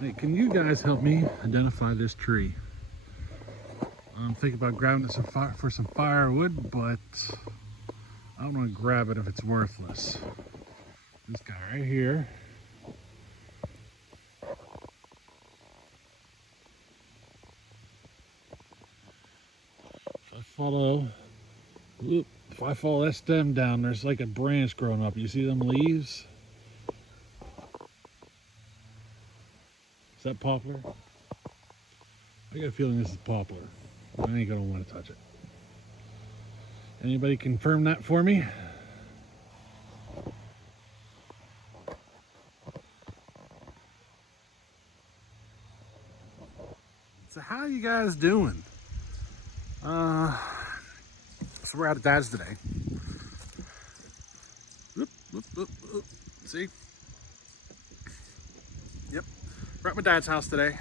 Hey, can you guys help me identify this tree? I'm thinking about grabbing it for some firewood, but I don't want to grab it if it's worthless. This guy right here. If I follow that stem down, there's like a branch growing up. You see them leaves? Is that poplar? I got a feeling this is poplar. I ain't gonna want to touch it. Anybody confirm that for me? So how you guys doing? So we're out at Dad's today. See? Yep. We're at my dad's house today.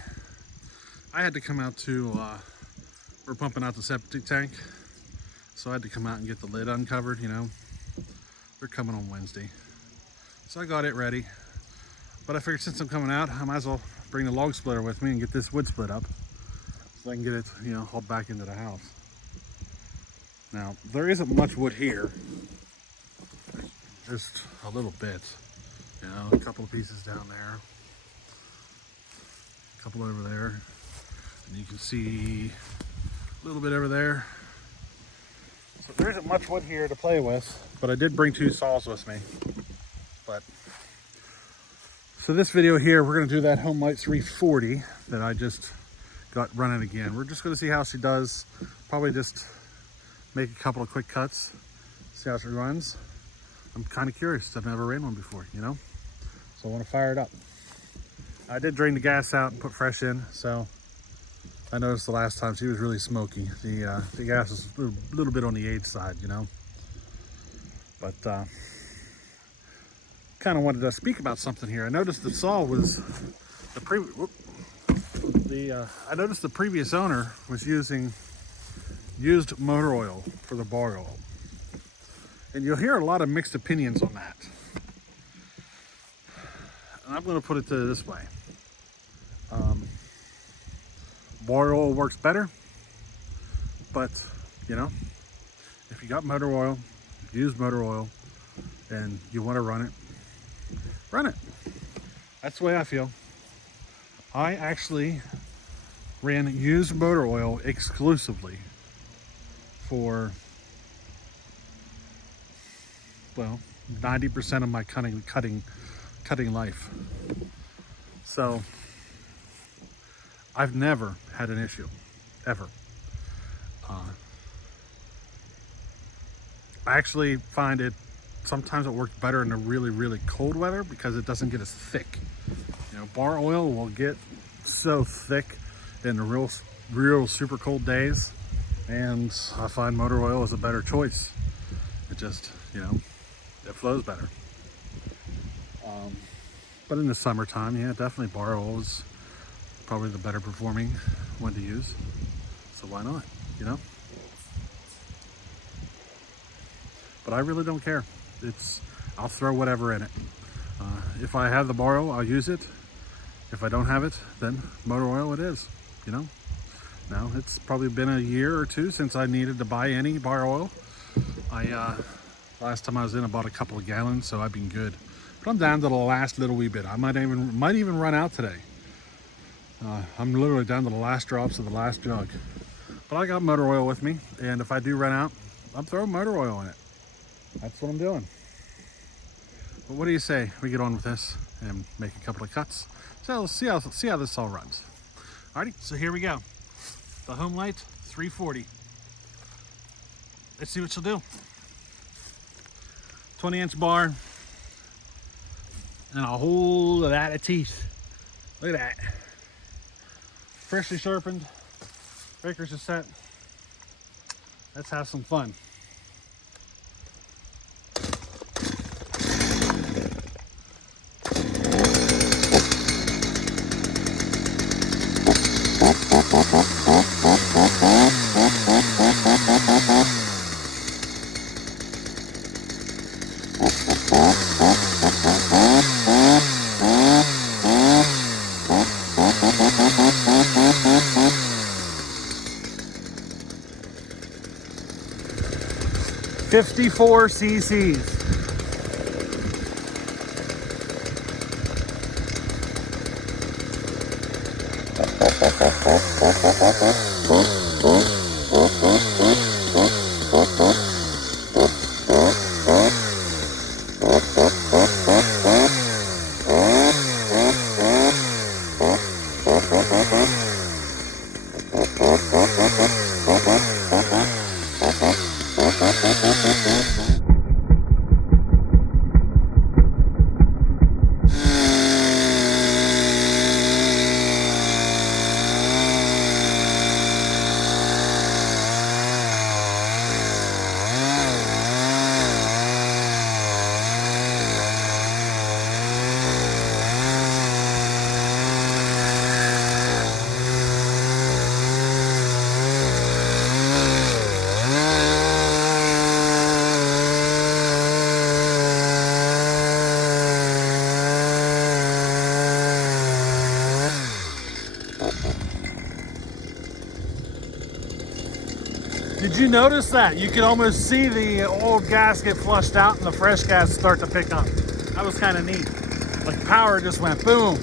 I had to come out to, we're pumping out the septic tank. So I had to come out and get the lid uncovered, you know. They're coming on Wednesday. So I got it ready. But I figured since I'm coming out, I might as well bring the log splitter with me and get this wood split up. So I can get it, you know, hauled back into the house. Now, there isn't much wood here. Just a little bit. You know, a couple of pieces down there. A couple over there. And you can see a little bit over there. So there isn't much wood here to play with, but I did bring 2 saws with me. So this video here, we're gonna do that Homelite 340 that I just got running again. We're just gonna see how she does. Probably just make a couple of quick cuts, see how she runs. I'm kind of curious. I've never ran one before, you know? So I want to fire it up. I did drain the gas out and put fresh in, so I noticed the last time she was really smoky. The gas is a little bit on the age side, you know? But kind of wanted to speak about something here. I noticed the saw was I noticed the previous owner was using used motor oil for the bar oil. And you'll hear a lot of mixed opinions on that. And I'm going to put it this way. Bar oil works better, but you know, if you got motor oil, used motor oil, and you want to run it, run it. That's the way I feel. I actually ran used motor oil exclusively for, well, 90% of my cutting life. So I've never had an issue, ever. I actually find it, sometimes it works better in the really, really cold weather because it doesn't get as thick. You know, bar oil will get so thick in the real super cold days, and I find motor oil is a better choice. It just, you know, it flows better. But in the summertime, yeah, definitely bar oil is probably the better performing one to use. So why not, you know? But I really don't care. I'll throw whatever in it. If I have the bar oil, I'll use it. If I don't have it, then motor oil it is, you know? Now, it's probably been a year or 2 since I needed to buy any bar oil. Last time I was in, I bought a couple of gallons, so I've been good. But I'm down to the last little wee bit. I might even run out today. I'm literally down to the last drops of the last jug. But I got motor oil with me, and if I do run out, I'm throwing motor oil in it. That's what I'm doing. But what do you say we get on with this and make a couple of cuts? So let's see how this all runs. Alrighty, so here we go. The Homelite 340. Let's see what she'll do. 20-inch bar and a whole lot of teeth. Look at that. Freshly sharpened. Breakers are set. Let's have some fun. 54 cc's. Did you notice that? You could almost see the old gas get flushed out and the fresh gas start to pick up. That was kind of neat. Like power just went boom.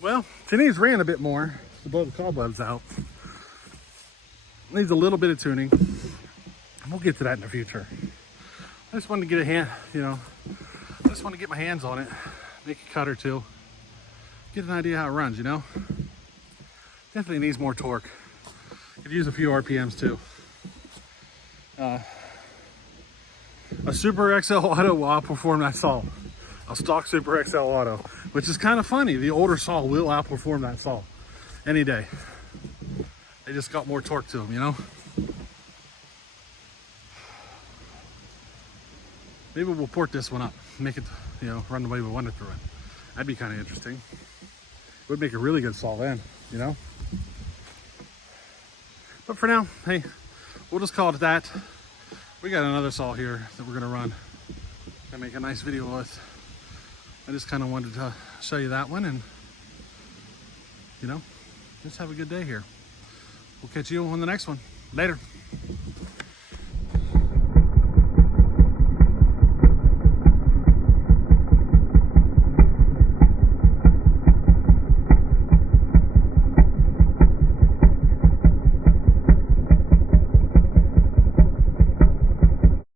Well, today's ran a bit more to blow the cobwebs out. Needs a little bit of tuning. We'll get to that in the future. I just wanted to get a hand, I just want to get my hands on it, make a cut or two, get an idea how it runs, Definitely needs more torque. Could use a few RPMs too. A Super XL Auto will outperform that saw. A stock Super XL Auto, which is kind of funny. The older saw will outperform that saw any day. They just got more torque to them, Maybe we'll port this one up, make it, run the way we want it to run. That'd be kind of interesting. It would make a really good saw then, But for now, hey, we'll just call it that. We got another saw here that we're gonna run and make a nice video with. I just kind of wanted to show you that one and, just have a good day here. We'll catch you on the next one. Later.